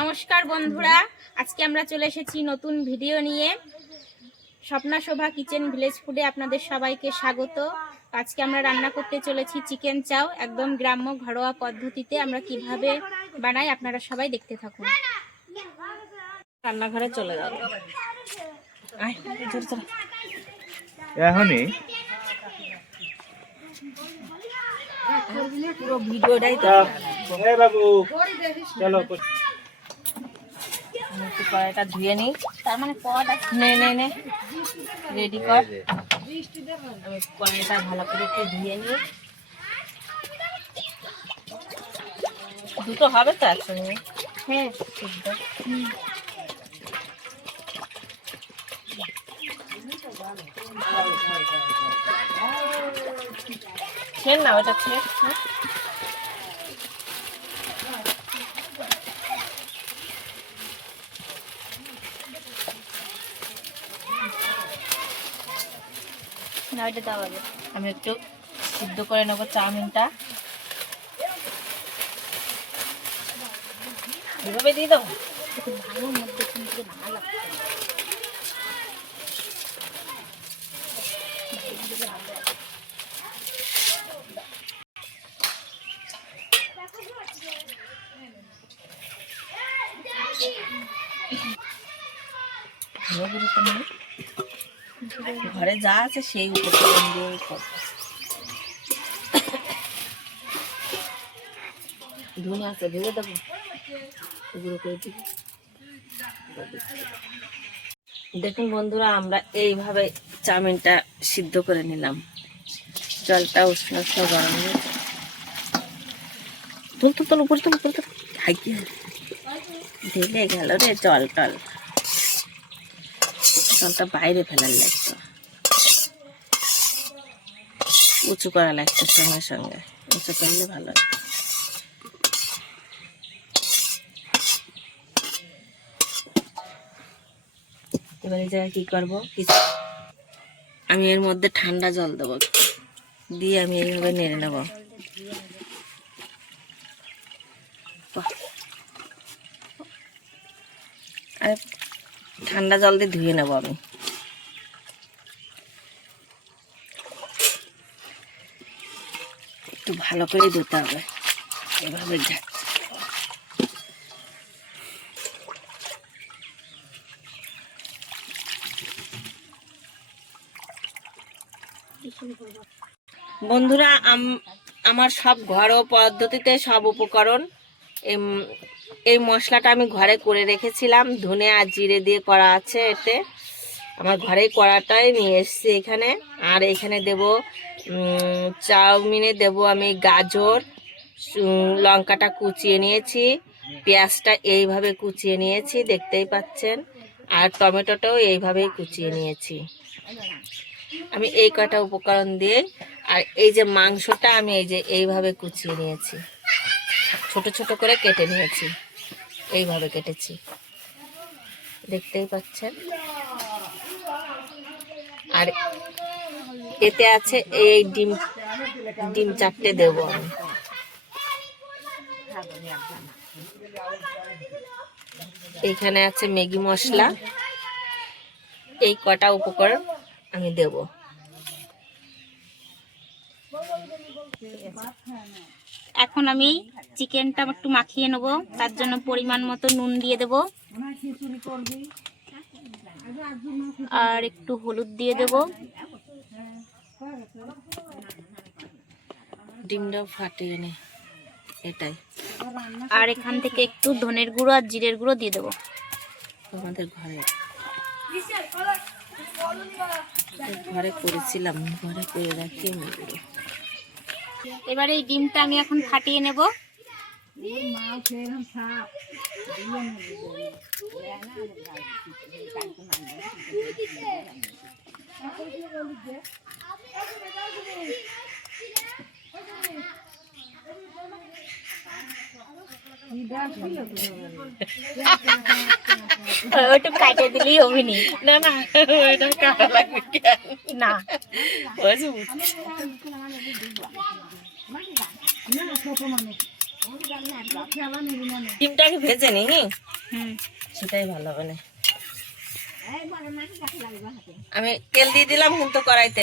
নমস্কার বন্ধুরা, আজকে আমরা চলে এসেছি নতুন ভিডিও নিয়ে। স্বপ্না শোভা কিচেন ভিলেজ ফুডে আপনাদের সবাইকে স্বাগত। আজকে আমরা রান্না করতে চলেছি চিকেন চাও, একদম গ্রাম্য ঘরোয়া পদ্ধতিতে। আমরা কিভাবে বানাই আপনারা সবাই দেখতে থাকুন। রান্নাঘরে চলে যাব এখনই পুরো ভিডিওটাই তো বাবু চলো একটু কড়াইটা ধুয়ে নিই। তার মানে কড়াইটা নে রেডি কর। আমি কড়াইটা ভালো করে একটু ধুয়ে নিই। দুটো হবে তো একসঙ্গে? হ্যাঁ, ছেড় না, ওটা ছেড়ে। না, ওইটা দেওয়া যাবে। আমি একটু সিদ্ধ করে নেবো চাউমিনটা। এভাবে দিয়ে দেবো। ভালোর মধ্যে কিন্তু ভালো ঘরে যা আছে সেই উপকরণ দিয়ে ধুনে আছে ভেবে দেবো, গুঁড়ো করে দিবি। দেখুন বন্ধুরা, আমরা এইভাবে চাউমিনটা সিদ্ধ করে নিলাম। জলটা উষ্ণ উষ্ণ গরম হয়েছে। তুল তো তোল উপরে, তুল উপরে, তুল হাইকি ঢেলে গেল রে। জলটা বাইরে ফেলার লাগতো, উঁচু করা লাগতো সঙ্গে সঙ্গে। উঁচু করলে ভালো। এবার এই জায়গায় কি করবো, আমি এর মধ্যে ঠান্ডা জল দেবো, দিয়ে আমি এইভাবে নেড়ে নেব। আর ঠান্ডা জল দিয়ে ধুয়ে নেব আমি। একটু ভালো করে ধুতে হবে এভাবে। বন্ধুরা, আমার সব ঘরোয়া পদ্ধতিতে সব উপকরণ, এই মশলাটা আমি ঘরে করে রেখেছিলাম। ধনে আর জিরে দিয়ে করা আছে। এতে আমার ঘরেই কড়াটাই নিয়ে এসেছি এখানে। আর এখানে দেব চাউমিনে দেব আমি গাজর, লঙ্কাটা কুচিয়ে নিয়েছি, পেঁয়াজটা এইভাবে কুচিয়ে নিয়েছি দেখতেই পাচ্ছেন, আর টমেটোটাও এইভাবেই কুচিয়ে নিয়েছি। আমি এই কটা উপকরণ দিয়ে, আর এই যে মাংসটা আমি এইভাবে কুচিয়ে নিয়েছি, ছোট ছোট করে কেটে নিয়েছি, এইভাবে কেটেছি দেখতেই পাচ্ছেন। আর এতে আছে এই ডিম 4টে দেবো আমি। এখানে আছে ম্যাগি মশলা। এই কটা উপকরণ আমি দেব। এখন আমি চিকেনটা একটু মাখিয়ে নেব। তার জন্য পরিমাণ মতো নুন দিয়ে দেব, আর একটু হলুদ দিয়ে দেব। ডিমটাও ফাটিয়ে নে এটাই। আর এখান থেকে একটু ধনের গুঁড়ো আর জিরের গুঁড়ো দিয়ে দেবো। আমাদের ঘরে করেছিলাম, ঘরে করে রাখি। এবারে এই ডিমটা আমি এখন ফাটিয়ে নেব। ওইটু কাটে দিলেই হবে না। না ওইটা কাটা লাগবে না। ডিমটাকে ভেজে নি, হুম। সেটাই ভালো হবে না। আমি তেল দিয়ে দিলাম কিন্তু কড়াইতে।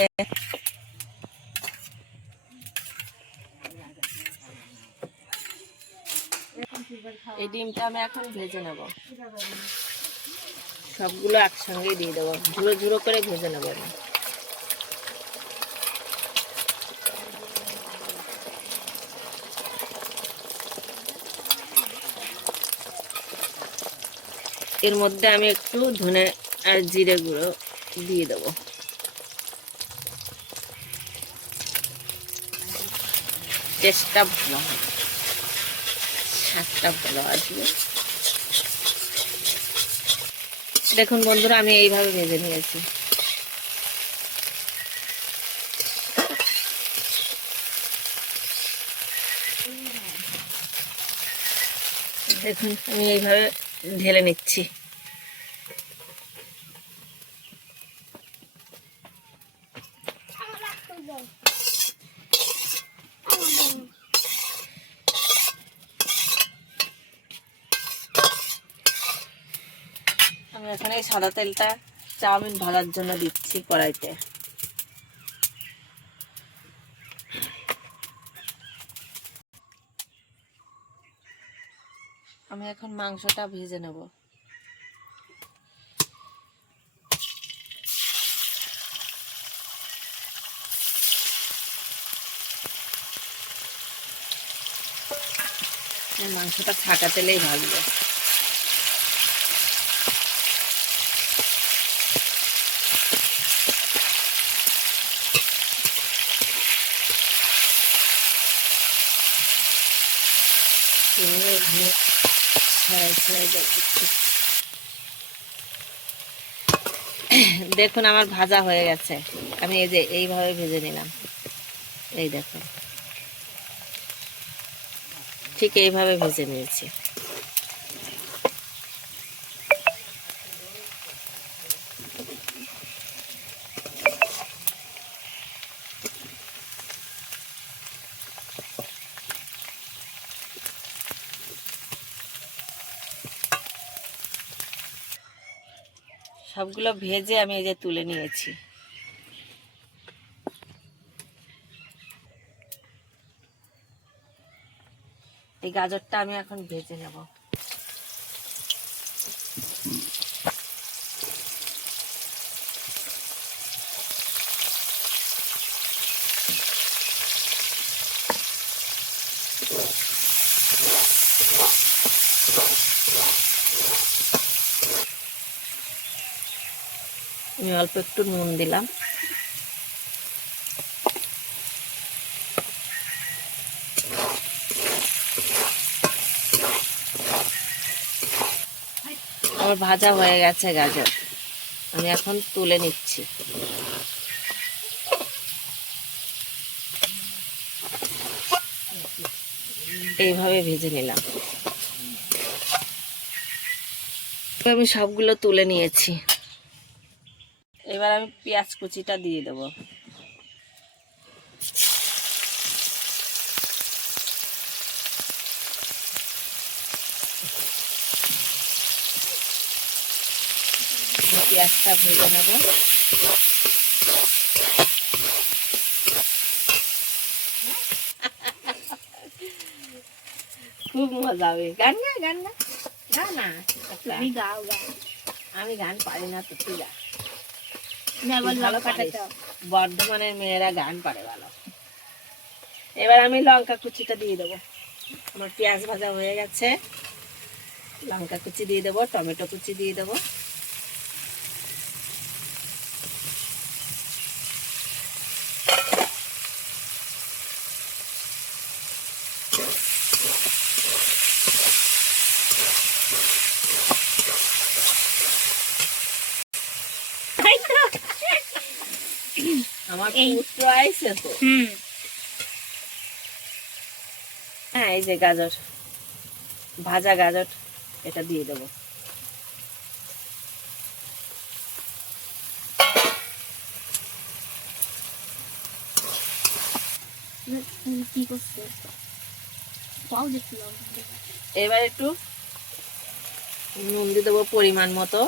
এই ডিমটা আমি এখন ভেজে নেব, সবগুলো একসঙ্গে দিয়ে দেবো, ঝুড়ো ঝুড়ো করে ভেজে নেবো আমি। এর মধ্যে আমি একটু ধনে আর জিরে গুঁড়ো দিয়ে দেবো, টেস্টটা ভালো হবে, স্বাদটা ভালো আসবে। দেখুন বন্ধুরা, আমি এইভাবে ভেজে নিয়েছি। দেখুন আমি এইভাবে ঢেলে নিচ্ছি। আমি এখানে এই সাদা তেলটা চাউমিন ভাজার জন্য দিচ্ছি কড়াইতে। আমি এখন মাংসটা ভেজে নেব। মাংসটা ছাকা তেলেই ভাজবো। দেখুন আমার ভাজা হয়ে গেছে, আমি এই যে এইভাবে ভেজে নিলাম। এই দেখুন, ঠিক এইভাবে ভেজে নিয়েছি। সবগুলো ভেজে আমি এই যে তুলে নিয়েছি। এই গাজরটা আমি এখন ভেজে নেব। আমি অল্প একটু নুন দিলাম। আমার ভাজা হয়ে গেছে গাজর, আমি এখন তুলে নিচ্ছি। এইভাবে ভেজে নিলাম। আমি সবগুলো তুলে নিয়েছি। এবার আমি পেঁয়াজ কুচিটা দিয়ে দেবো। পেঁয়াজটা ভেজে নেব। খুব মজা হবে। গান না, গান না, গান না। তুমি গাও গাও। আমি গান পারি না, তো তুই গা। ভালো কাটাতে। বর্ধমানের মেয়েরা গান পারে ভালো। এবার আমি লঙ্কা কুচিটা দিয়ে দেবো। আমার পেঁয়াজ ভাজা হয়ে গেছে, লঙ্কা কুচি দিয়ে দেবো, টমেটো কুচি দিয়ে দেবো। আমার পুত্র আইছে তো। হ্যাঁ, এই যে গাজর, ভাজা গাজর, এটা দিয়ে দেবো। কি করছো? পাও দেখলাম এবার একটু নুন দিয়ে দেবো পরিমাণ মতো,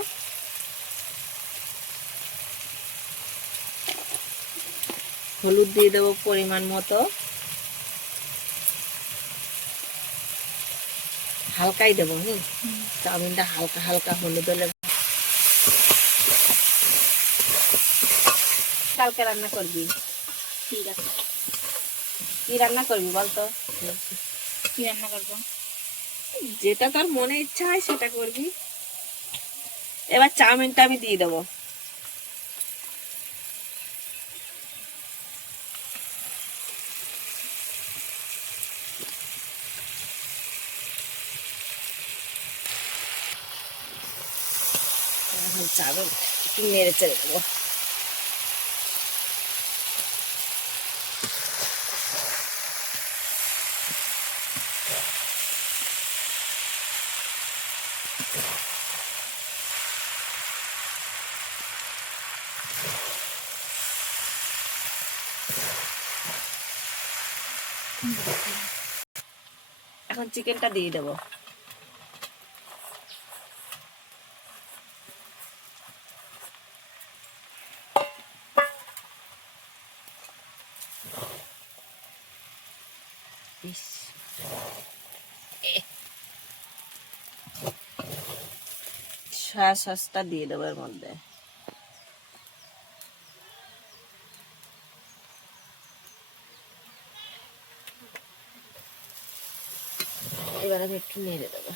হলুদ দিয়ে দেবো পরিমাণ মতো, হালকাই দেবো। চাউমিনটা হালকা হালকা হলুদ হলে। কালকে রান্না করবি? ঠিক আছে। কি রান্না করবি বলতো? কি রান্না করবো? যেটা তোর মনে ইচ্ছা হয় সেটা করবি। এবার চাউমিনটা আমি দিয়ে দেবো। এখন চাউমিন একটু নেড়ে চেড়ে দেবো। এখন চিকেনটা দিয়ে দেবো। সয়া সসটা দিয়ে দেবো এর মধ্যে। এবার আমি একটু নেড়ে দেবো।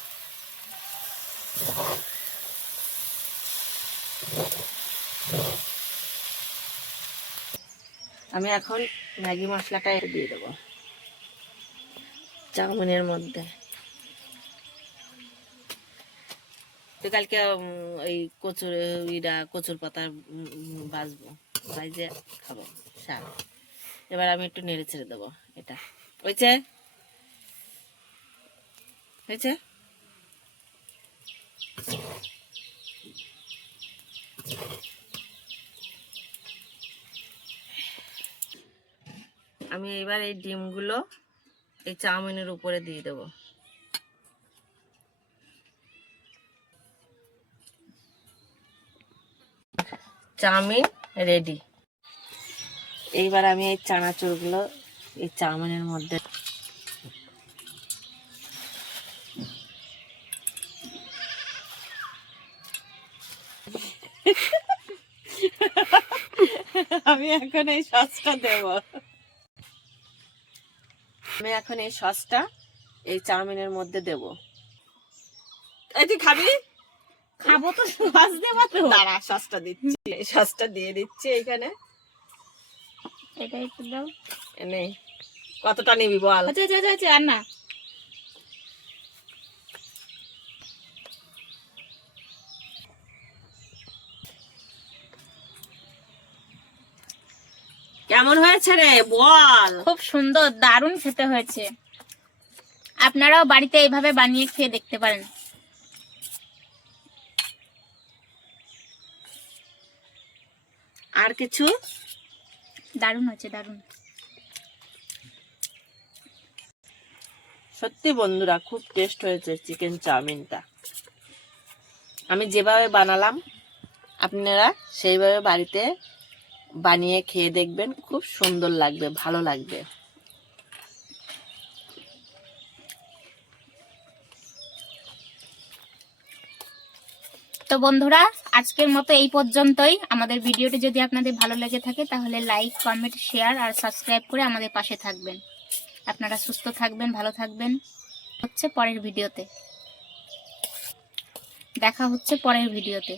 আমি এখন ম্যাগি মশলাটা দিয়ে দেবো চাউমিনের মধ্যে। তো কালকে ওই কচুর পাতা ভাজবো, ভাজে খাবো শাক। এবার আমি একটু নেড়ে ছেড়ে দেবো। এটা হয়েছে হয়েছে। আমি এবার এই ডিমগুলো এই চাউমিনের উপরে দিয়ে দেবো। Chowmein ready. এইবার আমি এই চানাচুরগুলো এই চাউমিনের মধ্যে আমি এখন এই সসটা দেব। আমি এখন এই সসটা এই চাউমিনের মধ্যে দেব। এই তুই খাবি? খাবো তো, সস দেবো তো। দাঁড়া, সসটা দিচ্ছি। এই সসটা দিয়ে দিচ্ছি এখানে। এটা একটু দাও। এনে কতটা নিবি বল? আচ্ছা আচ্ছা আচ্ছা আর না। কেমন হয়েছে রে বল? খুব সুন্দর, দারুণ খেতে হয়েছে। আপনারাও বাড়িতে এইভাবে বানিয়ে খেয়ে দেখতে পারেন। আর কিছু? দারুণ হয়েছে, দারুণ। সত্যি বন্ধুরা, খুব টেস্ট হয়েছে চিকেন চাউমিনটা। আমি যেভাবে বানালাম আপনারা সেইভাবে বাড়িতে বানিয়ে খেয়ে দেখবেন, খুব সুন্দর লাগবে, ভালো লাগবে। তো বন্ধুরা, আজকের মতো এই পর্যন্তই। আমাদের ভিডিওটি যদি আপনাদের ভালো লেগে থাকে তাহলে লাইক, কমেন্ট, শেয়ার আর সাবস্ক্রাইব করে আমাদের পাশে থাকবেন। আপনারা সুস্থ থাকবেন, ভালো থাকবেন। হচ্ছে পরের ভিডিওতে, দেখা হচ্ছে পরের ভিডিওতে।